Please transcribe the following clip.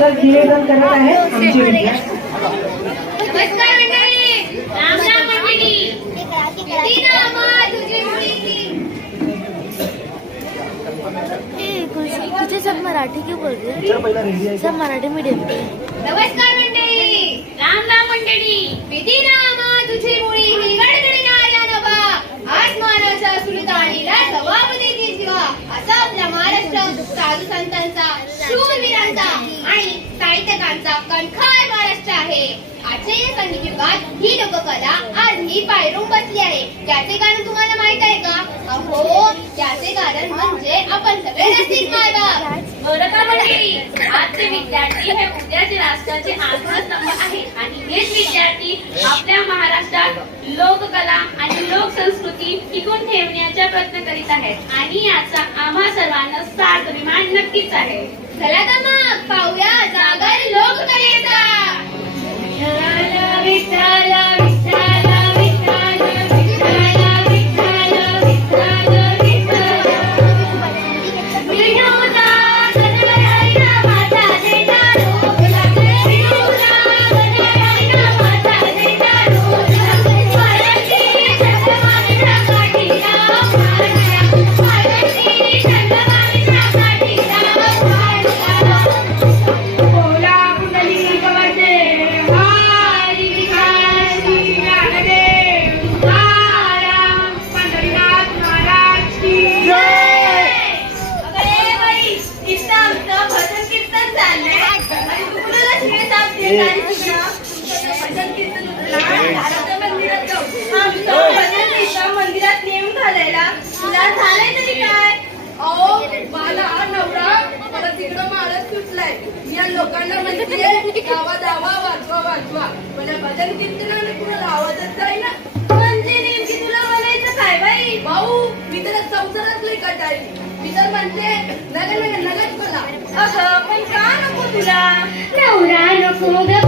तर निवेदन करत आहेत आमचे विद्यार्थी. नमस्कार मंडळी, राम राम मंडळी. किती नामा तुझी मुळी. तुझे सब मराठी क्यों बोल रहे हैं? सब मराठी मीडियम के. नमस्कार मंडळी, राम राम मंडळी. किती नामा तुझी मुळी ही गडगडणाऱ्या नभा. आसमानाच्या सुलतानीला जबाब देते जीवा. असा आपल्या महाराष्ट्र साधू संतांचा, शूरवीरांचा आणि साहित्यकांचा कणखर महाराष्ट्र आहे. आजच्या या संगीत युगात ही लोककला आजही पायरून बसली आहे. त्याचे कारण तुम्हाला माहित आहे का? अहो, त्याचे कारण म्हणजे आपण सगळे रसिक मायबाप. बरोबर मंडळी, आजचे विद्यार्थी हे उद्याचे राष्ट्राचे आधारस्तंभ आहेत आणि हेच विद्यार्थी आपल्या महाराष्ट्रात लोककला आणि लोकसंस्कृती टिकून ठेवण्याचा प्रयत्न करीत आहेत आणि याचा आम्हा सर्वांना सार्थ अभिमान नक्कीच आहे. चला तर मग पाहूया जागर लोककलेचा. विठ्ठल विठ्ठल विठ्ठल विठ्ठल विठ्ठल विठ्ठल विठ्ठल विठ्ठल. विठोबा गणराया माझा देता रोला. विठोबा गणराया माझा देता रोला. पायाची चंद्रमानेच्या काठीला पाळला. पायाची चंद्रमानेच्या काठीला पाळला. बोला कुंडली कवचे हरी विघासी ज्ञानदेव तुकाराम पंढरीनाथ महाराज की जय. अरे बाई, इथं आमचं भजन कीर्तन चाललंय आणि तू कुणाला शिवे ताप देत आहे तिकडं? भजन कीर्तन होतं मंदिरात जाऊ. आमचं भजन इथं मंदिरात नेम घालायला तुला झालंय तरी काय? अहो, मला नवरा मला तिकडं मारत सुटलाय. या लोकांना म्हणजे गावा दावा वाचवा वाचवा. मला भजन कीर्तनाने कुणाला आवाजच जाईना. म्हणजे नेमकी तुला म्हणायचं काय बाई? भाऊ, मी तर संसारात लई कटाळी. मी तर म्हणते नग नग नगच मला. अगं पण का नको तुला? नवरा नको ग